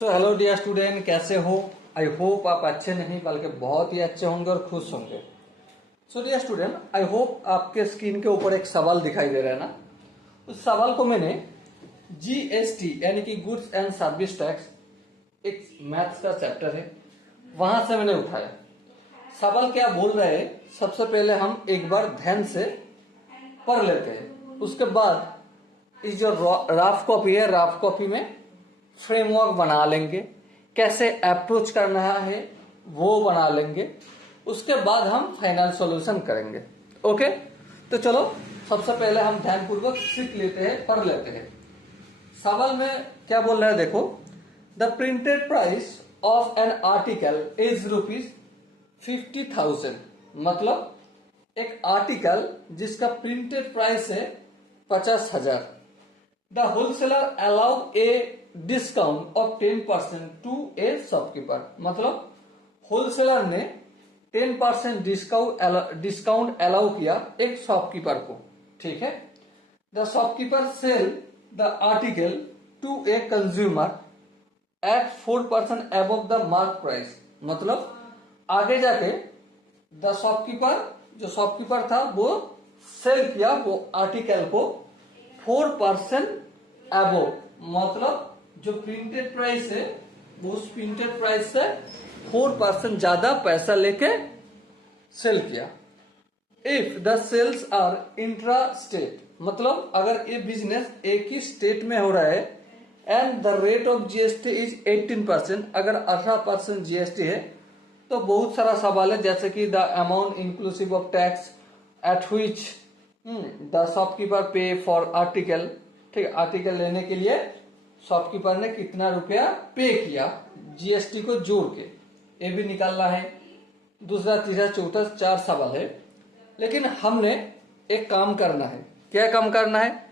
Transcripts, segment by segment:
तो hello dear student, कैसे हो? आई होप आप अच्छे नहीं बल्कि बहुत ही अच्छे होंगे और खुश होंगे। So dear student, I hope आपके स्क्रीन के ऊपर एक सवाल दिखाई दे रहा है ना। उस सवाल को मैंने जीएसटी यानी कि गुड्स एंड सर्विस टैक्स, एक मैथ्स का चैप्टर है, वहां से मैंने उठाया। सवाल क्या बोल रहे हैं, सबसे पहले हम एक बार ध्यान से पढ़ लेते हैं। उसके बाद इस जो रफ कॉपी है, रफ कॉपी में फ्रेमवर्क बना लेंगे, कैसे अप्रोच करना है वो बना लेंगे। उसके बाद हम फाइनल सॉल्यूशन करेंगे। ओके, तो चलो सबसे पहले हम ध्यानपूर्वक सीख लेते हैं, पढ़ लेते हैं। सवाल में क्या बोल रहा है देखो, the printed price of an article is ₹50,000। मतलब एक आर्टिकल जिसका प्रिंटेड प्राइस है 50,000। The wholesaler allow a discount of 10% to a shopkeeper. मतलब होलसेलर ने 10% डिस्काउंट अलाउ किया एक शॉपकीपर को। ठीक है, the shopkeeper sell the article to a consumer at 4% above the mark price. मतलब आगे जाके द शॉपकीपर, जो शॉपकीपर था, वो सेल किया वो आर्टिकल को 4% अबव, मतलब जो प्रिंटेड प्राइस है वो उस प्रिंटेड प्राइस से 4% ज्यादा पैसा लेके सेल किया। If the sales are intra state, मतलब अगर ये बिजनेस एक ही स्टेट में हो रहा है, and the rate of GST is 18%, अगर 18% जीएसटी है, तो बहुत सारा सवाल है, जैसे कि the amount inclusive of tax at which the shopkeeper पे फॉर आर्टिकल। ठीक है, आर्टिकल लेने के लिए शॉपकीपर ने कितना रुपया पे किया जीएसटी को जोड़ के, ये भी निकालना है। दूसरा, तीसरा, चौथा, 4 सवाल है। लेकिन हमने एक काम करना है। क्या काम करना है?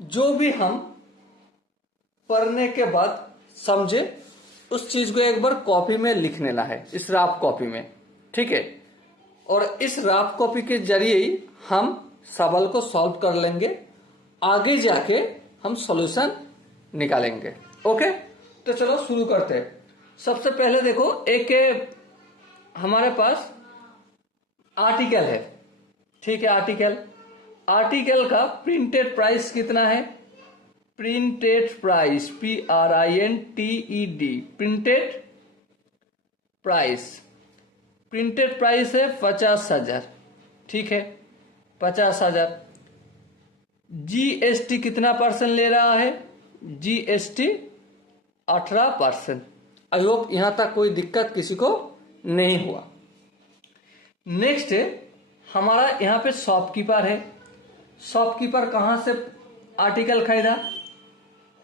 जो भी हम पढ़ने के बाद समझे उस चीज को एक बार कॉपी में लिख लेना है, इस रफ कॉपी में। ठीक है, और इस रफ कॉपी के जरिए ही हम सवाल को सॉल्व कर लेंगे, आगे जाके हम सॉल्यूशन निकालेंगे। ओके, तो चलो शुरू करते हैं। सबसे पहले देखो, एक हमारे पास आर्टिकल है। ठीक है, आर्टिकल का प्रिंटेड प्राइस कितना है? Printed price, PRINTED, printed price है 50,000। ठीक है, 50,000। जीएसटी कितना परसेंट ले रहा है? जीएसटी 18%। आई होप यहां तक कोई दिक्कत किसी को नहीं हुआ। नेक्स्ट है हमारा, यहां पे शॉपकीपर है। शॉपकीपर कहां से आर्टिकल खरीदा?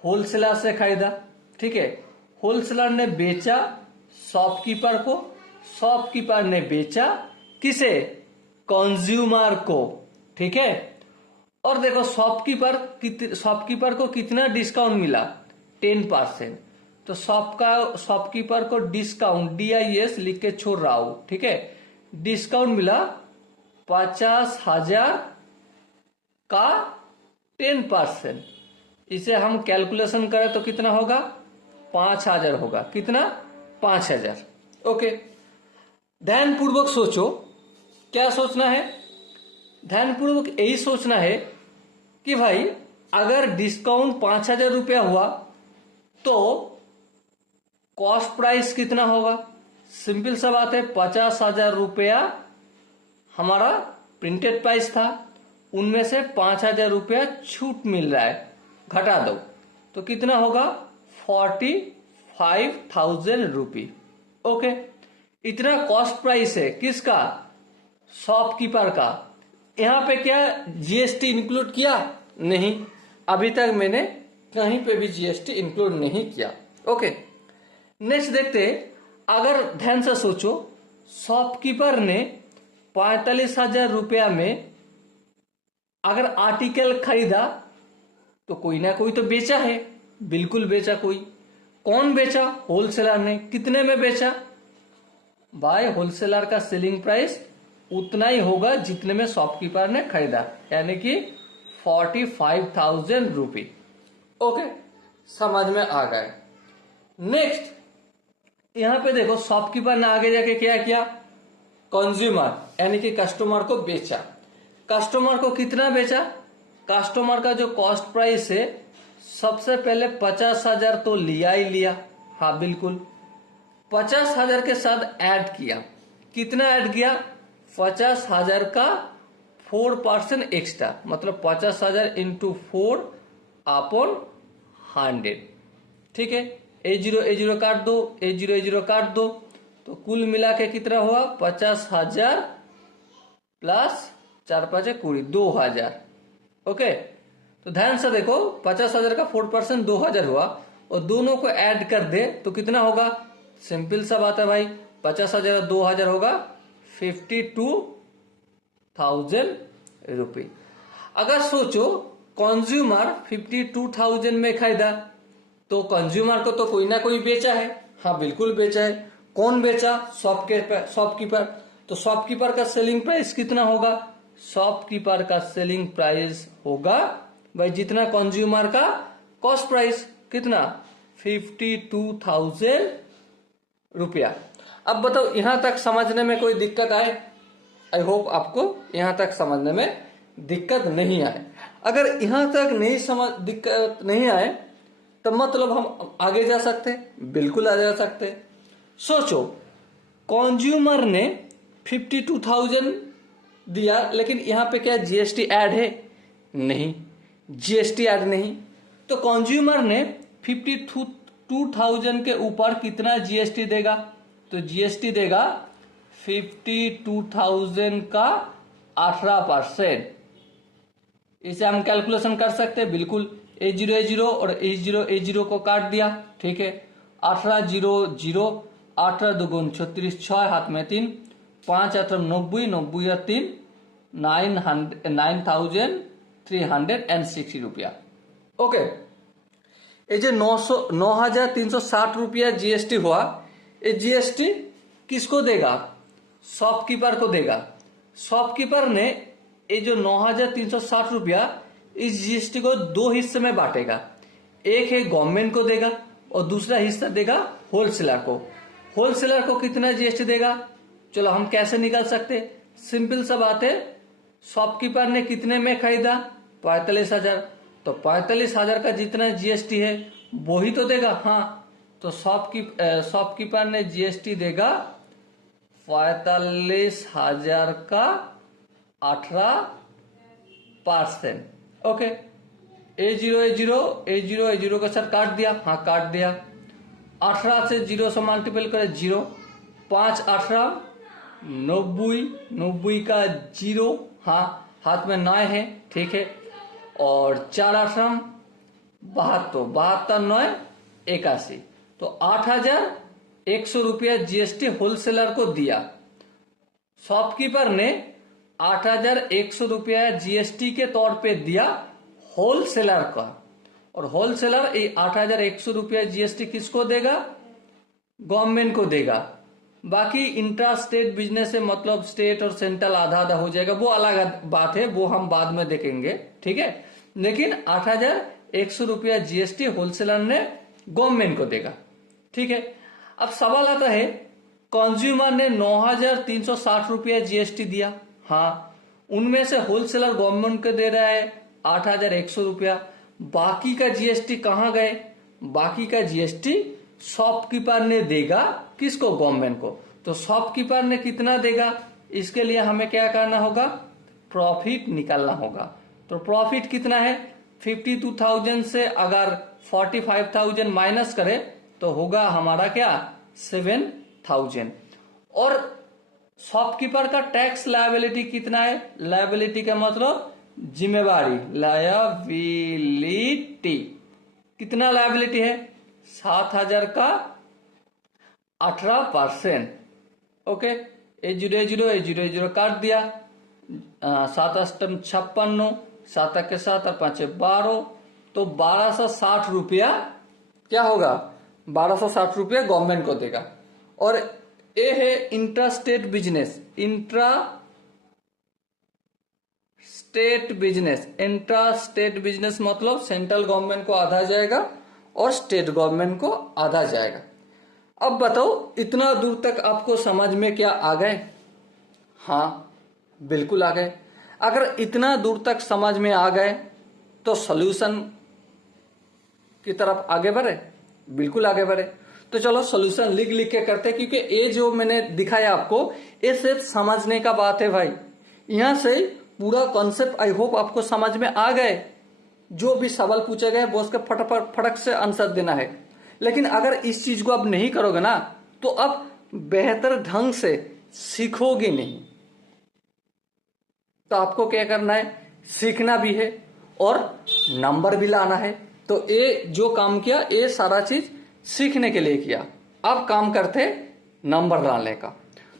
होलसेलर से खरीदा। ठीक है, होलसेलर ने बेचा शॉपकीपर को, शॉपकीपर ने बेचा किसे? कंज्यूमर को। ठीक है, और देखो शॉपकीपर को कितना डिस्काउंट मिला? 10%। तो शॉपकीपर को डिस्काउंट, DIS लिख के छोड़ रहा हूं। ठीक है, डिस्काउंट मिला 50,000 का 10%। इसे हम कैलकुलेशन करें तो कितना होगा? 5,000 होगा। कितना? 5,000। ओके, ध्यानपूर्वक सोचो। क्या सोचना है? ध्यानपूर्वक यही सोचना है कि भाई अगर डिस्काउंट 5,000 रुपया हुआ तो कॉस्ट प्राइस कितना होगा? सिंपल सा बात है, 50,000 रुपया हमारा प्रिंटेड प्राइस था, उनमें से 5,000 रुपया छूट मिल रहा है, घटा दो तो कितना होगा? 45,000 रुपी। ओके, इतना कॉस्ट प्राइस है किसका? शॉपकीपर का। यहां पे क्या जीएसटी इंक्लूड किया? नहीं, अभी तक मैंने कहीं पे भी जीएसटी इंक्लूड नहीं किया। ओके, नेक्स्ट देखते हैं। अगर ध्यान से सोचो, शॉपकीपर ने 45,000 रुपया में अगर आर्टिकल खरीदा तो कोई ना कोई तो बेचा है, बिल्कुल बेचा। कोई कौन बेचा? होलसेलर ने। कितने में बेचा? भाई होलसेलर का सेलिंग प्राइस उतना ही होगा जितने में शॉपकीपर ने खरीदा, यानी कि 45,000 रुपी। ओके, समझ में आ गए। नेक्स्ट यहां पे देखो शॉपकीपर ने आगे जाके क्या किया, कंज्यूमर यानी कि कस्टमर को बेचा। कस्टमर को कितना बेचा, कस्टमर का जो कॉस्ट प्राइस है सबसे पहले 50,000 तो लिया ही लिया, हाँ बिल्कुल। 50,000 के साथ ऐड किया, कितना ऐड किया, 50,000 का 4% एक्स्ट्रा, मतलब 50,000 इंटू 4 अपॉन 100। ठीक है, A0 काट दो, A0 काट दो, तो कुल मिला के कितना हुआ, 50,000 प्लस 4 5 20, 2,000। ओके, तो ध्यान से देखो 50,000 का 4% 2,000 हुआ, और दोनों को ऐड कर दे तो कितना होगा, सिंपल सा बात है भाई, 50,000 2,000 होगा 52,000 रुपये। अगर सोचो कंज्यूमर 52,000 में खरीदा, तो कंज्यूमर को तो कोई ना कोई बेचा है, हाँ बिल्कुल बेचा है। कौन बेचा, शॉपकीपर। तो शॉपकीपर का सेलिंग प्राइस कितना होगा, शॉपकीपर का सेलिंग प्राइस होगा भाई जितना कंज्यूमर का कॉस्ट प्राइस, कितना 52,000 रुपया। अब बताओ यहां तक समझने में कोई दिक्कत आए, आई होप आपको यहां तक समझने में दिक्कत नहीं आए। अगर यहां तक दिक्कत नहीं आए तो मतलब हम आगे जा सकते, बिल्कुल आगे जा सकते। सोचो कंज्यूमर ने 52,000 दिया, लेकिन यहां पे क्या जीएसटी ऐड है, नहीं, जीएसटी ऐड नहीं। तो कंज्यूमर ने 52,000 के ऊपर कितना जीएसटी देगा, तो जीएसटी देगा 52,000 का 18%। इसे हम कैलकुलेशन कर सकते हैं, बिल्कुल। A0 और A0 को काट दिया, ठीक है, 18,0 18 दुगुन 36, 6 हाथ में 3, 5 8 90, 90 और 3 9,360 रुपया। ओके, ये जो 9,360 रुपया जीएसटी हुआ, ये जीएसटी किसको देगा, शॉपकीपर को देगा। शॉपकीपर ने ये जो 9,360 रुपया इस जीएसटी को दो हिस्से में बांटेगा, एक है गवर्नमेंट को देगा और दूसरा हिस्सा देगा होलसेलर को। होलसेलर को कितना जीएसटी देगा, चलो हम कैसे निकाल सकते, सिंपल सा बात है, शॉपकीपर ने कितने में खरीदा, 45,000, तो 45,000 का जितना जीएसटी है वो ही तो देगा, हाँ। तो शॉपकीपर ने जीएसटी देगा 45,000 का 18%। ओके, A0 का सर काट दिया, हाँ काट दिया। 18 से 0 से मल्टीपल करे 0, 5 18 90 का 0, हाँ हाथ में 9 है, ठीक है, और 4 18 72 9 81, तो 8,100 रुपया जीएसटी होलसेलर को दिया। शॉपकीपर ने 8,100 रुपया जीएसटी के तौर पे दिया होलसेलर का, और होलसेलर 8,100 रुपया जीएसटी किसको देगा, गवर्नमेंट को देगा। बाकी इंट्रा स्टेट बिजनेस है, मतलब स्टेट और सेंट्रल आधा आधा हो जाएगा, वो अलग बात है, वो हम बाद में देखेंगे, ठीक है। लेकिन 8,100 रुपया जीएसटी होलसेलर ने गवर्नमेंट को देगा, ठीक है। अब सवाल आता है, कंज्यूमर ने 9,360 रुपया जीएसटी दिया, हाँ, उनमें से होलसेलर गवर्नमेंट को दे रहा है 8,100 रुपया, बाकी का जीएसटी कहां गए, बाकी का जीएसटी शॉपकीपर ने देगा, किसको, गवर्नमेंट को। तो शॉपकीपर ने कितना देगा, इसके लिए हमें क्या करना होगा, प्रॉफिट निकालना होगा। तो प्रॉफिट कितना है, 52,000 से अगर 45,000 माइनस करे तो होगा हमारा क्या, 7,000। और शॉपकीपर का टैक्स लायबिलिटी कितना है, लायबिलिटी का मतलब जिम्मेवारी, लायबिलिटी कितना लायबिलिटी है, 7,000 का 18%। ओके, A0 काट दिया, 7 अष्टम 56, 7 के 7 और 5 12, तो 1,260 रुपया क्या होगा, 1,260 रुपया गवर्नमेंट को देगा। और ये है intra estate business, intra estate business मतलब सेंट्रल गवर्नमेंट को आधा जाएगा और स्टेट गवर्नमेंट को आधा जाएगा। अब बताओ इतना दूर तक आपको समझ में क्या आ गए? हाँ बिल्कुल आ गए। अगर इतना दूर तक समझ में आ गए तो सॉल्यूशन की तरफ आगे बढ़े, बिल्कुल आगे बढ़े। तो चलो सॉल्यूशन लिख लिख के करते हैं, क्योंकि ये जो मैंने दिखाया आपको ये सिर्फ समझने का बात है भाई। यहां से पूरा कॉन्सेप्ट आई होप आपको समझ में आ गए। जो भी सवाल पूछे गए वो उसके फटाफट फटक से आंसर देना है। लेकिन अगर इस चीज को आप नहीं करोगे ना तो आप बेहतर ढंग से सीखोगे नहीं। तो आपको क्या करना है, सीखना भी है और नंबर भी लाना है। तो ये जो काम किया ये सारा चीज सीखने के लिए किया। अब काम करते नंबर लाने का।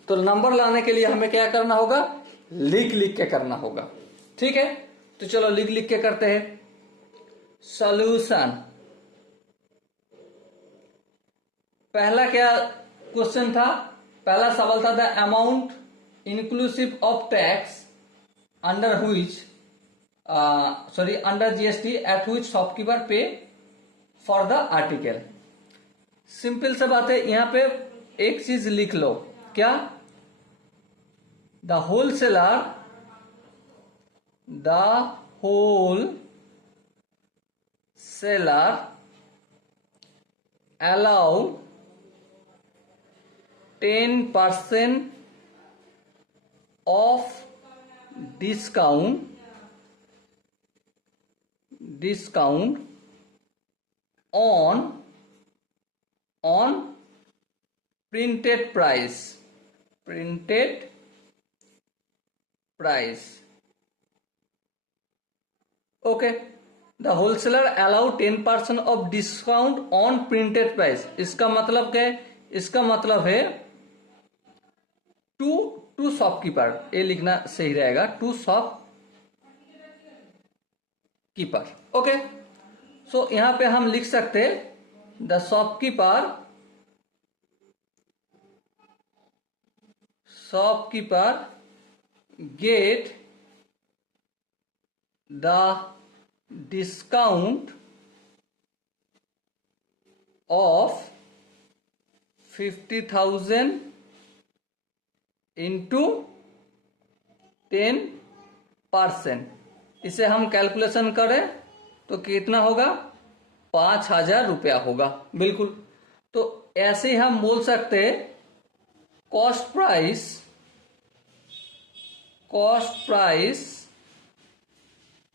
तो नंबर लाने के लिए हमें क्या करना होगा, लिख लिख के करना होगा। ठीक है, तो चलो लिख लिख के करते हैं। सॉल्यूशन, पहला क्या क्वेश्चन था, पहला सवाल था the amount inclusive of tax under which under GST eight which shopkeeper पे फॉर द आर्टिकल। सिंपल सा बात है, यहां पे एक चीज लिख लो, क्या, the wholesaler allow 10% of discount on printed price. Okay, the wholesaler allow 10% of discount on printed price। इसका मतलब क्या है, इसका मतलब है टू शॉपकीपर, ये लिखना सही रहेगा, टू शॉपकीपर। ओके, सो यहां पे हम लिख सकते हैं the shopkeeper get the discount of 50,000 into 10%। इसे हम कैलकुलेशन करें तो कितना होगा, 5,000 रुपया होगा। बिल्कुल, तो ऐसे ही हम बोल सकते हैं cost price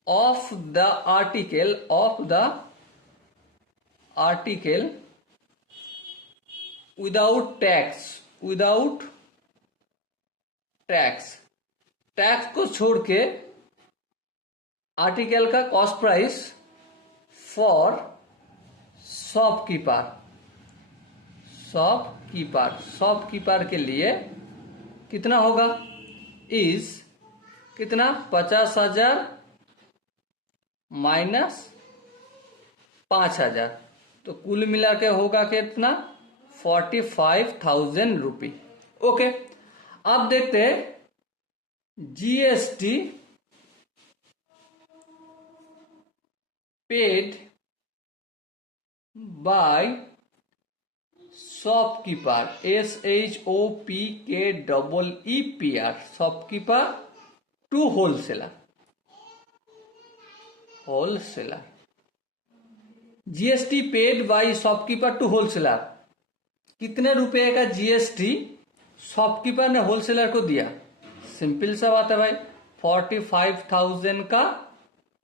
of the article without tax को छोड़ के आर्टिकल का कॉस्ट प्राइस फॉर शॉपकीपर के लिए कितना होगा, इज कितना, 50,000 माइनस 5,000, तो कुल मिला के होगा कितना, 45,000 रुपये। ओके, अब देखते हैं GST paid by shopkeeper, SHOPKEEPR, shopkeeper to wholesaler. GST paid by shopkeeper to wholesaler, कितने रुपए का जीएसटी शॉपकीपर ने होलसेलर को दिया? सिंपल सा बात है भाई, 45,000 का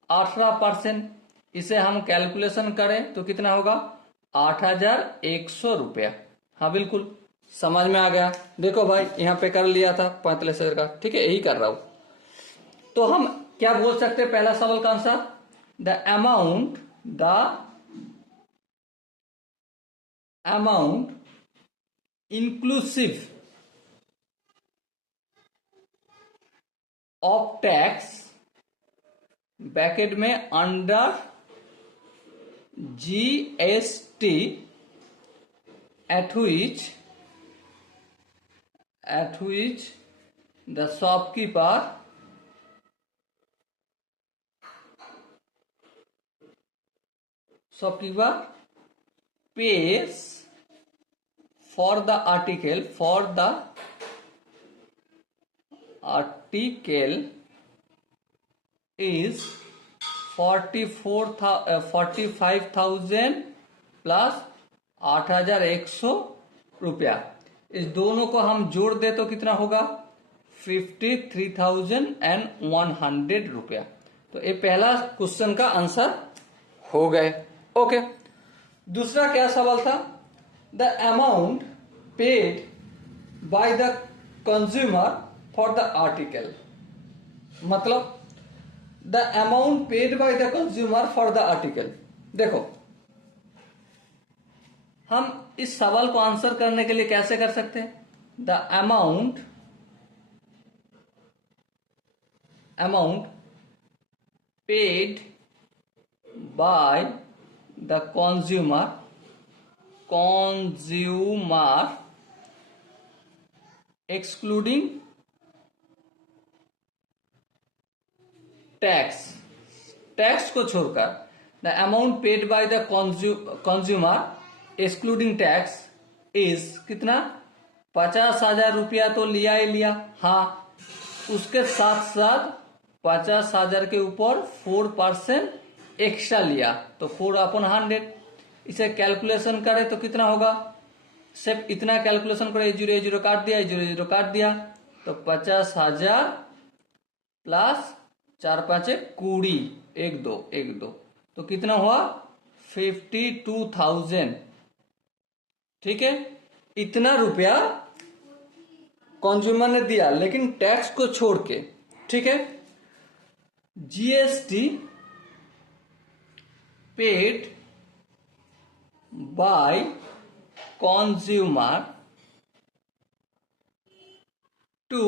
18%। इसे हम कैलकुलेशन करें तो कितना होगा, 8,100 रुपया। हाँ बिल्कुल समझ में आ गया। देखो भाई यहां पे कर लिया था 45,000 का, ठीक है, यही कर रहा हूं। तो हम क्या बोल सकते हैं, पहला सवाल कौन सा, the amount inclusive of tax bracket में under GST at which the shopkeeper pays for the article is 45,000 plus 8,100 रुपया। इस दोनों को हम जोड़ दे तो कितना होगा 53,100 रुपया। तो ये पहला क्वेश्चन का आंसर हो गए। ओके, दूसरा क्या सवाल था, the amount paid by the consumer for the article, मतलब the amount paid by the consumer for the article. देखो, हम इस सवाल को आंसर करने के लिए कैसे कर सकते हैं, the amount paid by the consumer excluding tax को छोड़कर, the amount paid by the consumer excluding tax is कितना 50,000 रुपया तो लिया ही लिया। हाँ, उसके साथ साथ 50,000 के ऊपर 4% एक्स्ट्रा लिया तो 4/100। इसे कैलकुलेशन करें तो कितना होगा, सिर्फ इतना कैलकुलेशन करें, 0 काट दिया, 0 काट दिया, तो 50,000 प्लस 4 5 20, 1 2, तो कितना हुआ 52,000। ठीक है, इतना रुपया कंज्यूमर ने दिया, लेकिन टैक्स को छोड़ के। ठीक है, GST paid by consumer to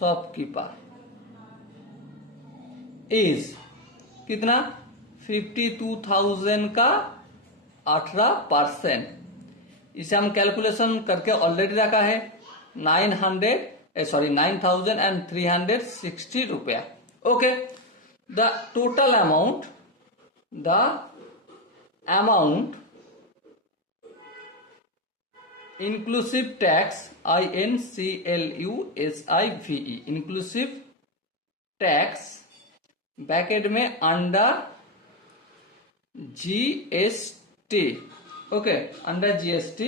shopkeeper is कितना 52,000 का 18%। इसे हम कैलकुलेशन करके ऑलरेडी रखा है 9,360 रुपया। Okay, the total amount inclusive tax INCLUSIVE inclusive tax bracket में under GST, okay, under GST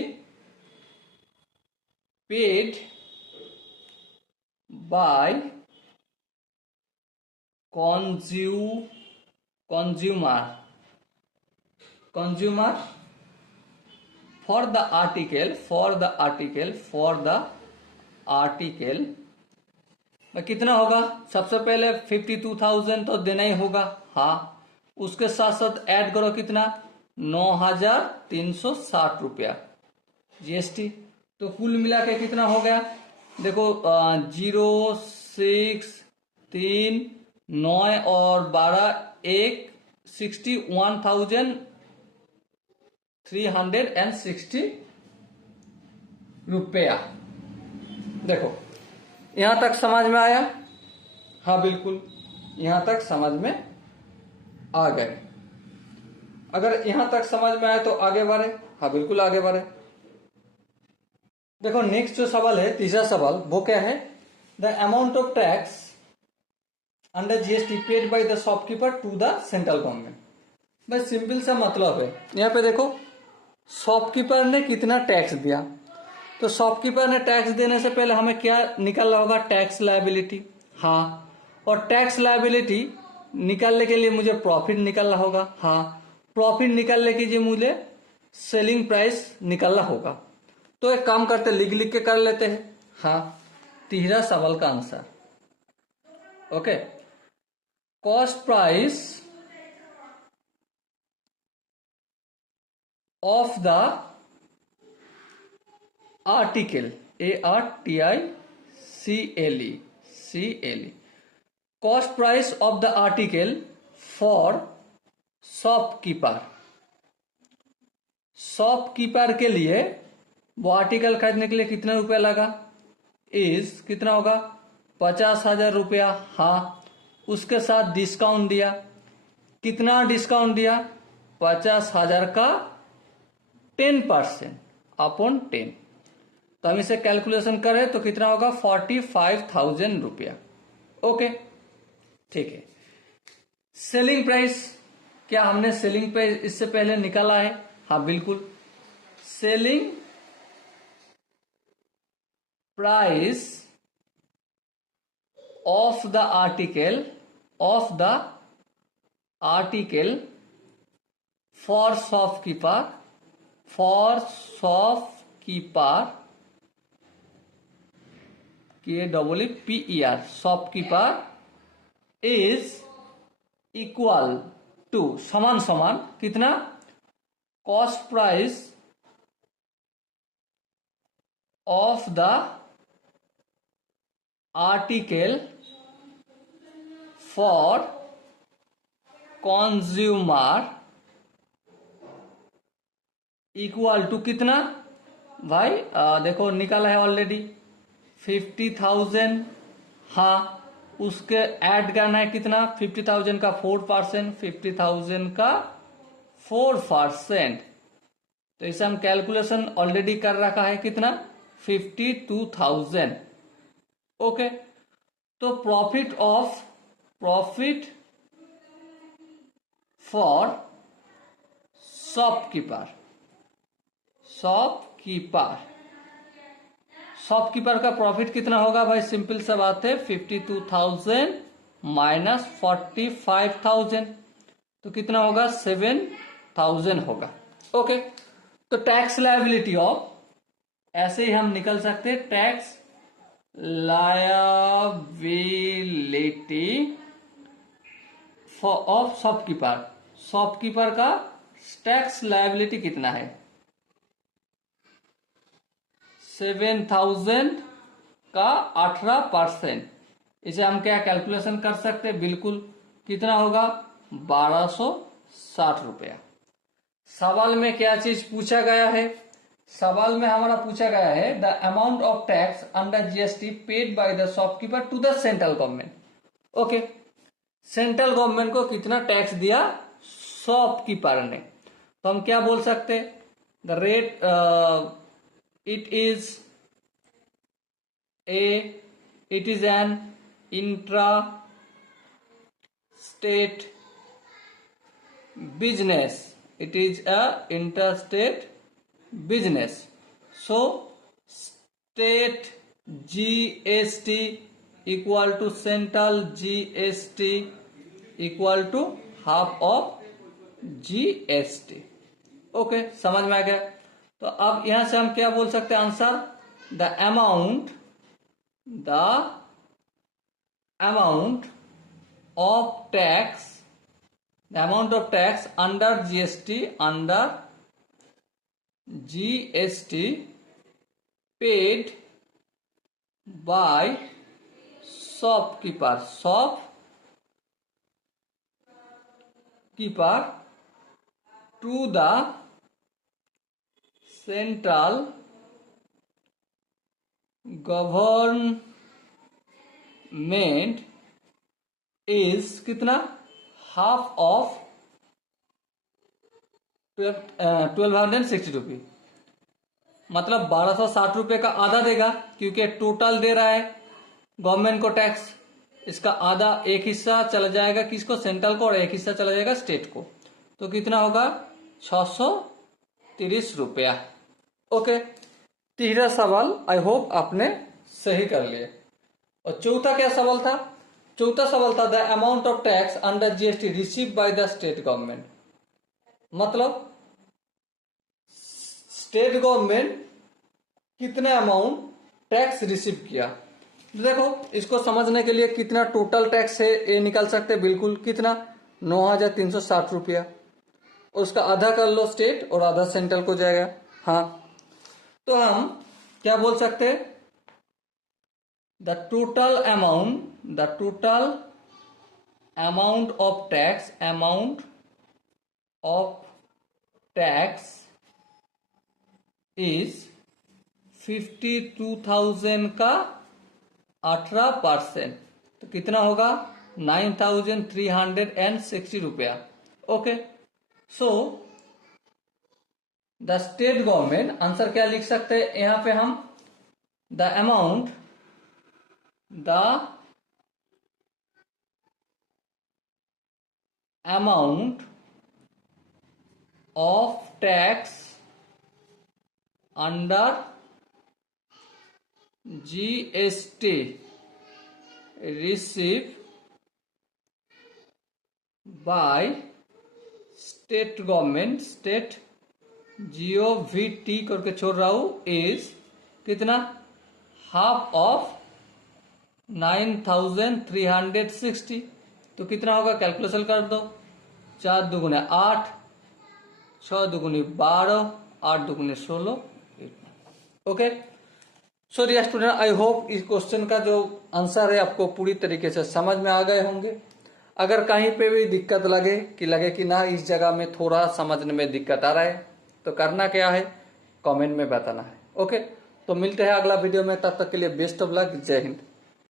paid by consumer for the article में कितना होगा, सबसे पहले 52,000 तो देना ही होगा। हाँ, उसके साथ साथ ऐड करो कितना 9,360 रुपया जीएसटी, तो कुल मिला के कितना हो गया, देखो 0 6 3 9 और 12 1 61,360 रुपया। देखो, यहां तक समझ में आया? हाँ बिल्कुल, यहां तक समझ में आ गए। अगर यहां तक समझ में आए तो आगे बढ़े। हाँ बिल्कुल आगे बढ़े। देखो, नेक्स्ट जो सवाल है, तीसरा सवाल, वो क्या है, the amount of tax under GST paid by the shopkeeper to the central government. भाई सिंपल सा मतलब है, यहाँ पे देखो शॉपकीपर ने कितना टैक्स दिया, तो शॉपकीपर ने टैक्स देने से पहले हमें क्या निकालना होगा, टैक्स लायबिलिटी। हाँ, और टैक्स लायबिलिटी निकालने के लिए मुझे प्रॉफिट निकालना होगा। हाँ, प्रॉफिट निकालने के लिए मुझे सेलिंग प्राइस निकालना होगा। तो एक काम करते, लिख के कर लेते हैं। हाँ, तीसरा सवाल का answer, okay, cost price of the article, ARTICLE, cost price of the article for shopkeeper के लिए वो आर्टिकल खरीदने के लिए कितना रुपया लगा, इज कितना होगा 50,000 रुपया। हाँ, उसके साथ डिस्काउंट दिया कितना डिस्काउंट दिया? 50,000 का 10% अपॉन 10। तो हम इसे कैलकुलेशन करें तो कितना होगा? 45,000 रुपया। ओके, ठीक है। सेलिंग प्राइस, क्या हमने सेलिंग प्राइस इससे पहले निकाला है? हाँ बिल्कुल। Selling price of the article for shopkeeper KEEPER shopkeeper is equal to, समान समान कितना? Cost price of the article for consumer equal to कितना भाई? देखो निकाला है ऑलरेडी 50,000। हाँ, उसके ऐड करना है कितना? 50,000 का 4%, 50,000 का 4%। तो इसे हम कैलकुलेशन ऑलरेडी कर रखा है कितना? 52,000। ओके, तो प्रॉफिट फॉर शॉपकीपर का प्रॉफिट कितना होगा भाई? सिंपल सा बात है, 52,000 माइनस 45,000, तो कितना होगा? 7,000 होगा। ओके, तो टैक्स लायबिलिटी ऑफ, ऐसे ही हम निकल सकते हैं, टैक्स लायबिलिटी ऑफ शॉपकीपर का टैक्स लायबिलिटी कितना है? 7,000 का 18%। इसे हम क्या कैलकुलेशन कर सकते हैं? बिल्कुल, कितना होगा? 1260 रुपया। सवाल में क्या चीज पूछा गया है? सवाल में हमारा पूछा गया है the amount of tax under GST paid by the shopkeeper to the central government. Okay, central government को कितना टैक्स दिया शॉपकीपर ने? तो हम क्या बोल सकते हैं? The rate it is an intra-state business. It is a interstate business. So state GST equal to central GST equal to half of GST. Okay, समझ में आ गया? तो अब यहां से हम क्या बोल सकते हैं? Answer, the amount of tax under GST paid by shopkeeper to the central government is कितना? हाफ ऑफ 1260 रुपये। मतलब 1260 रुपये का आधा देगा, क्योंकि टोटल दे रहा है गवर्नमेंट को टैक्स। इसका आधा, एक हिस्सा चला जाएगा किसको? सेंट्रल को, और एक हिस्सा चला जाएगा स्टेट को। तो कितना होगा? 630 रुपया। ओके, तीसरा सवाल आई होप आपने सही कर लिया। और चौथा क्या सवाल था? चौथा सवाल था the amount of tax under GST receive by the state government. मतलब स्टेट गवर्नमेंट कितना अमाउंट टैक्स रिसीव किया। देखो, इसको समझने के लिए कितना टोटल टैक्स है ये निकाल सकते हैं। बिल्कुल, कितना? 9,360 रुपया। उसका आधा कर लो स्टेट और आधा सेंट्रल को जाएगा। हाँ, तो हम क्या बोल सकते हैं? The total amount of tax is 52,000 का 18%। तो कितना होगा? 9,360 रुपया। Okay, so the state government, answer क्या लिख सकते हैं यहां पे हम, the amount of tax under GST receive by state government, state GOVT करके छोड़ रहा हूं, इज कितना, हाफ ऑफ 9360। तो कितना होगा, कैलकुलेशन कर दो, 4 दुगुने 8, 6 दुगुनी 12, 8 दुगुने 16। Okay, so dear student, I hope इस क्वेश्चन का जो आंसर है आपको पूरी तरीके से समझ में आ गए होंगे। अगर कहीं पे भी दिक्कत लगे कि ना इस जगह में थोड़ा समझने में दिक्कत आ रहा है, तो करना क्या है, कमेंट में बताना है। ओके, तो मिलते हैं अगला वीडियो में, तब तक के लिए बेस्ट ऑफ लक, जय हिंद।